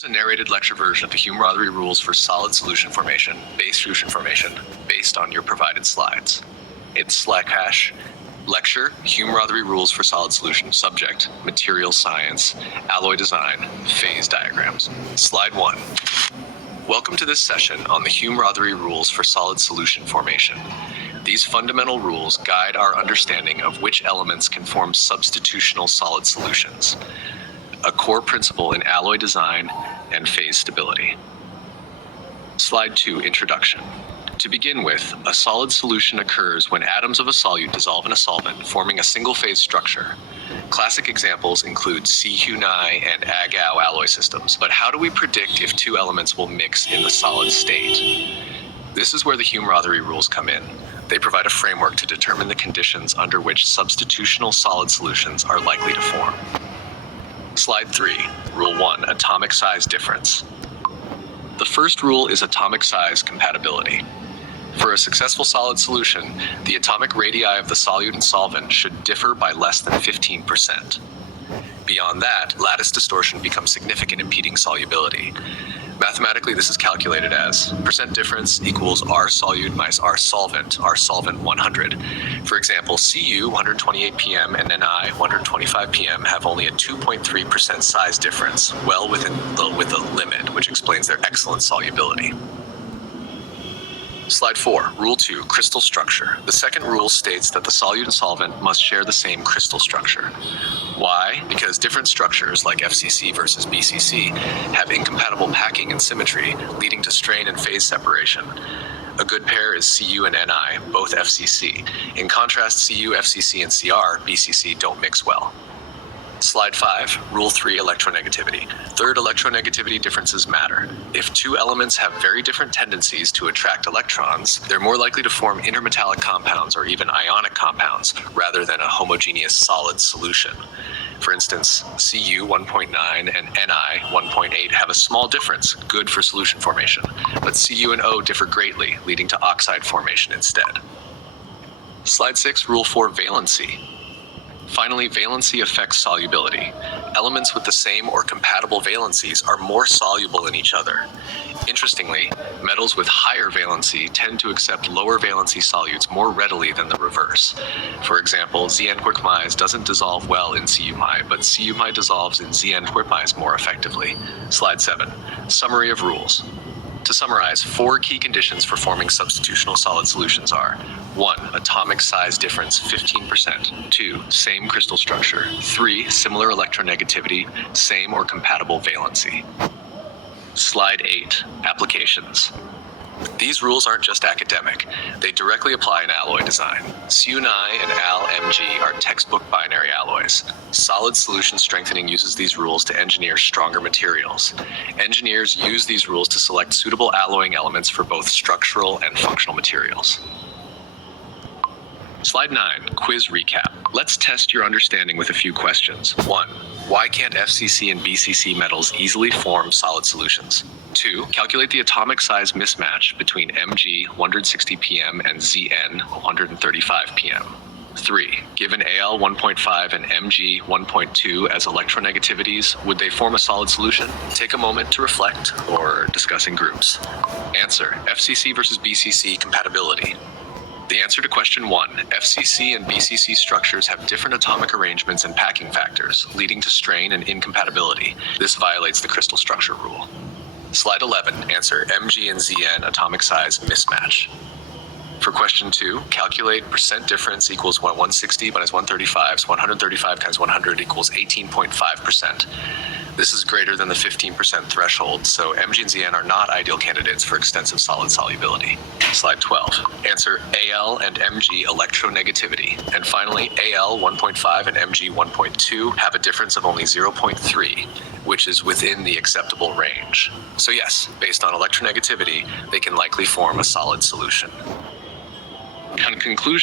Here's a narrated lecture version of the Hume-Rothery rules for solid solution formation, base solution formation, based on your provided slides. It's lecture, Hume-Rothery rules for solid solution, subject, material science, alloy design, phase diagrams. Slide 1. Welcome to this session on the Hume-Rothery rules for solid solution formation. These fundamental rules guide our understanding of which elements can form substitutional solid solutions, a core principle in alloy design and phase stability. Slide 2, Introduction. To begin with, a solid solution occurs when atoms of a solute dissolve in a solvent, forming a single-phase structure. Classic examples include Hume and Ag-Au alloy systems, but how do we predict if two elements will mix in the solid state? This is where the Hume-Rothery rules come in. They provide a framework to determine the conditions under which substitutional solid solutions are likely to form. Slide 3, Rule 1, Atomic Size Difference. The first rule is atomic size compatibility. For a successful solid solution, the atomic radii of the solute and solvent should differ by less than 15%. Beyond that, lattice distortion becomes significant, impeding solubility. Mathematically, this is calculated as percent difference equals R solute minus R solvent 100. For example, Cu 128 ppm and Ni 125 ppm have only a 2.3% size difference, well within the limit, which explains their excellent solubility. Slide 4, Rule 2, Crystal Structure. The second rule states that the solute and solvent must share the same crystal structure. Why? Because different structures, like FCC versus BCC, have incompatible packing and symmetry, leading to strain and phase separation. A good pair is Cu and Ni, both FCC. In contrast, Cu, FCC, and Cr, BCC, don't mix well. Slide 5, Rule 3, Electronegativity. Third, electronegativity differences matter. If two elements have very different tendencies to attract electrons, they're more likely to form intermetallic compounds or even ionic compounds, rather than a homogeneous solid solution. For instance, Cu 1.9 and Ni 1.8 have a small difference, good for solution formation, but Cu and O differ greatly, leading to oxide formation instead. Slide 6, Rule 4, Valency. Finally, valency affects solubility. Elements with the same or compatible valencies are more soluble in each other. Interestingly, metals with higher valency tend to accept lower valency solutes more readily than the reverse. For example, Zn-quercmise doesn't dissolve well in Cu-Mi, but Cu-Mi dissolves in Zn-quercmise more effectively. Slide 7. Summary of rules. To summarize, 4 key conditions for forming substitutional solid solutions are: 1. Atomic size difference 15%. 2. Same crystal structure. 3. Similar electronegativity, same or compatible valency. Slide 8. Applications. These rules aren't just academic. They directly apply in alloy design. Ni and Al-Mg are textbook binary alloys. Solid solution strengthening uses these rules to engineer stronger materials. Engineers use these rules to select suitable alloying elements for both structural and functional materials. Slide 9, Quiz Recap. Let's test your understanding with a few questions. 1. Why can't FCC and BCC metals easily form solid solutions? 2. Calculate the atomic size mismatch between Mg 160 ppm and Zn 135 ppm. 3. Given Al 1.5 and Mg 1.2 as electronegativities, would they form a solid solution? Take a moment to reflect or discuss in groups. Answer: FCC versus BCC compatibility. The answer to question 1, FCC and BCC structures have different atomic arrangements and packing factors, leading to strain and incompatibility. This violates the crystal structure rule. Slide 11, answer: Mg and Zn atomic size mismatch. For question 2, calculate percent difference equals 160 minus 135, so 135 times 100 equals 18.5%. This is greater than the 15% threshold, so Mg and Zn are not ideal candidates for extensive solid solubility. Slide 12, answer: Al and Mg electronegativity. And finally, Al 1.5 and Mg 1.2 have a difference of only 0.3, which is within the acceptable range. So yes, based on electronegativity, they can likely form a solid solution. In conclusion,